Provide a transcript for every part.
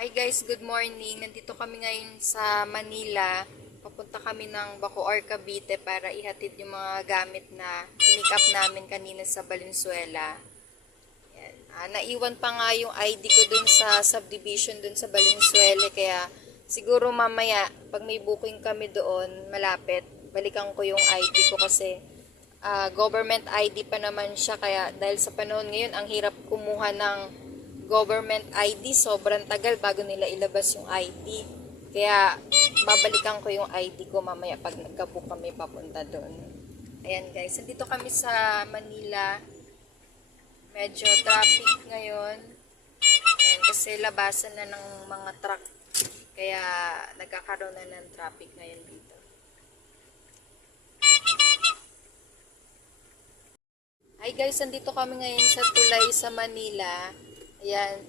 Hi guys, good morning. Nandito kami ngayon sa Manila. Papunta kami ng Bacoor, Cavite para ihatid yung mga gamit na pinick up namin kanina sa Valenzuela. Yan. Naiwan pa nga yung ID ko dun sa subdivision dun sa Valenzuela kaya siguro mamaya pag may booking kami doon malapit, balikan ko yung ID ko kasi government ID pa naman siya kaya dahil sa panahon ngayon ang hirap kumuha ng government ID, sobrang tagal bago nila ilabas yung ID. Kaya babalikan ko yung ID ko mamaya pag nagka-book kami papunta doon. Ayan guys, nandito kami sa Manila. Medyo traffic ngayon. Ayan, kasi labasan na ng mga truck. Kaya nagkakaroon na ng traffic ngayon dito. Hi guys, nandito kami ngayon sa tulay sa Manila. Ayan,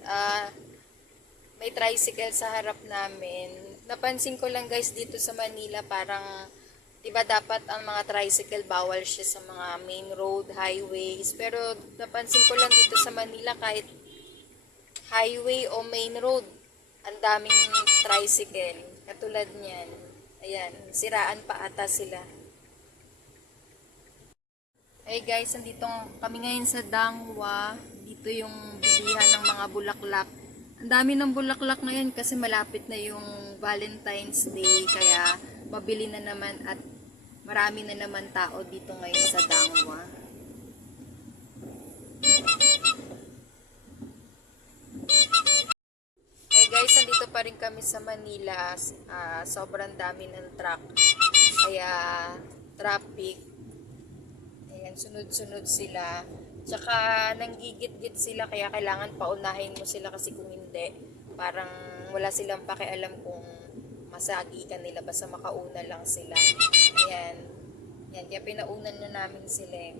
may tricycle sa harap namin. Napansin ko lang guys dito sa Manila parang 'di ba dapat ang mga tricycle bawal siya sa mga main road, highways. Pero napansin ko lang dito sa Manila kahit highway o main road, ang daming tricycle. Katulad niyan. Ayan, siraan pa ata sila. Hey guys, nandito kami ngayon sa Dangwa. Dito yung bilihan ng mga bulaklak. Ang dami ng bulaklak ngayon kasi malapit na yung Valentine's Day. Kaya mabili na naman at marami na naman tao dito ngayon sa Dangwa. Hey guys, nandito pa rin kami sa Manila. Sobrang dami ng truck. Kaya traffic. Ayan, sunod-sunod sila. Tsaka nanggigit-git sila kaya kailangan paunahin mo sila kasi kung hindi, parang wala silang pakialam kung masagi ka nila basta makauna lang sila. Ayan. Yan, kaya pinaunan na namin sila.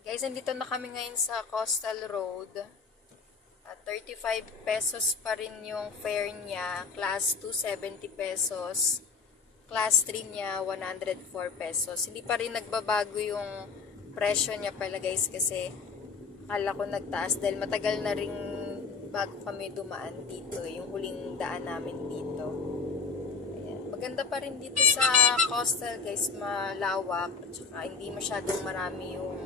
Guys, andito na kami ngayon sa Coastal Road. At 35 pesos pa rin yung fare niya. Class 2, 70 pesos. Class 3 niya, 104 pesos. Hindi pa rin nagbabago yung presyo niya pala guys kasi akala ko nagtaas dahil matagal na rin bago kami dumaan dito. Yung huling daan namin dito. Ayan. Maganda pa rin dito sa coastal guys, malawak. At saka hindi masyadong marami yung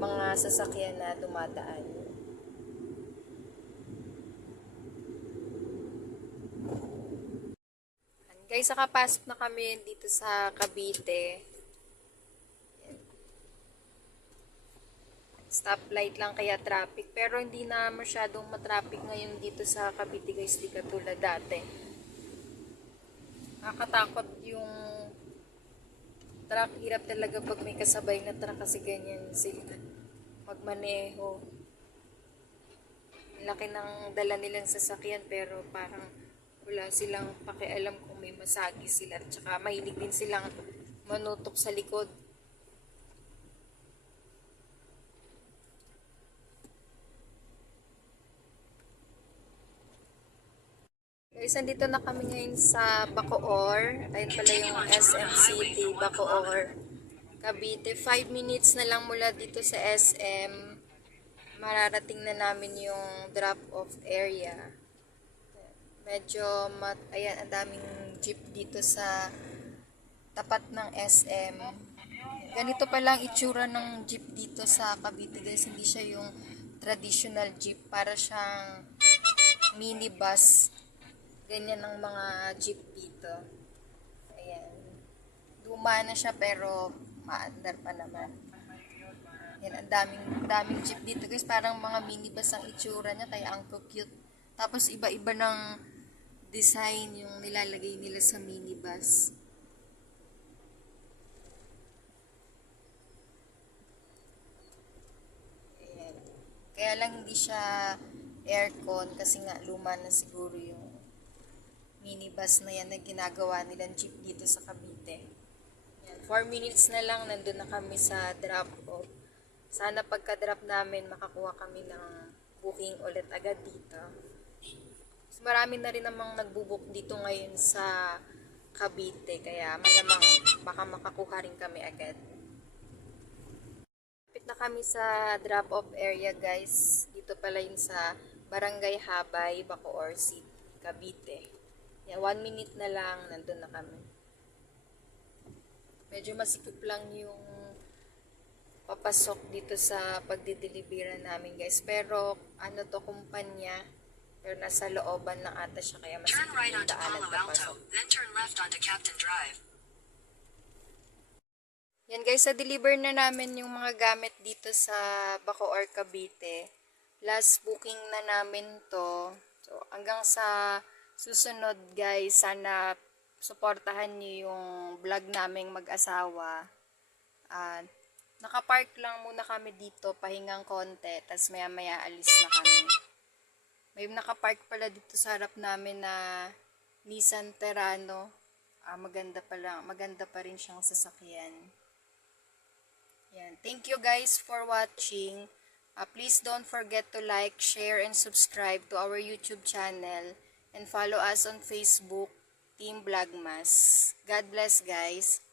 mga sasakyan na dumadaan. Guys, nakapasok na kami dito sa Cavite. Stoplight lang kaya traffic. Pero hindi na masyadong matraffic ngayon dito sa Cavite guys. Di katulad dati. Nakakatakot yung truck. Hirap talaga pag may kasabay na truck kasi ganyan sila magmaneho. Laki ng dala nilang sasakyan pero parang wala silang pakialam kung may masagi sila. At saka mahilig din silang manutok sa likod. Guys, andito na kami ngayon sa Bacoor. Ayun pala yung SM City, Bacoor, Cavite. 5 minutes na lang mula dito sa SM. Mararating na namin yung drop-off area. Medyo, ayan, ang daming jeep dito sa tapat ng SM. Ganito pa lang itsura ng jeep dito sa Cavite guys. Hindi siya yung traditional jeep. Para siyang minibus. Ganyan ang mga jeep dito. Ayan. Luma na siya pero maandar pa naman. Yan, ang daming jeep dito guys. Parang mga minibus ang itsura niya kaya ang cute. Tapos iba-iba ng design yung nilalagay nila sa minibus. Ayan. Kaya lang hindi siya aircon kasi nga luma na siguro yung minibus na yan na ginagawa nilang jeep dito sa Cavite. Yan, 4 minutes na lang nandun na kami sa drop-off. Sana pagka-drop namin makakuha kami ng booking ulit agad dito. Marami na rin namang nagbubuk dito ngayon sa Cavite. Kaya malamang baka makakuha rin kami agad. Lapit na kami sa drop-off area guys. Dito pala yun sa Barangay Habay, Bacoor City, Cavite. Yan, 1 minute na lang, nandun na kami. Medyo masikip lang yung papasok dito sa pagdidelibera namin guys. Pero ano to, kumpanya. Pero nasa looban na ata siya kaya masikip Turn right yung onto daanan Palo papasok. Alto, then turn left onto Captain Drive. Yan guys, sa deliver na namin yung mga gamit dito sa Bacoor, Cavite. Last booking na namin to. So, hanggang sa susunod guys, sana suportahan niyo yung vlog naming mag-asawa. Nakapark lang muna kami dito, pahingang konti, tas maya maya alis na kami. May nakapark pala dito sa harap namin na Nissan Terrano. Maganda pa rin siyang sasakyan. Yan. Thank you guys for watching. Please don't forget to like, share, and subscribe to our YouTube channel. And follow us on Facebook, Team Vlogmas. God bless guys.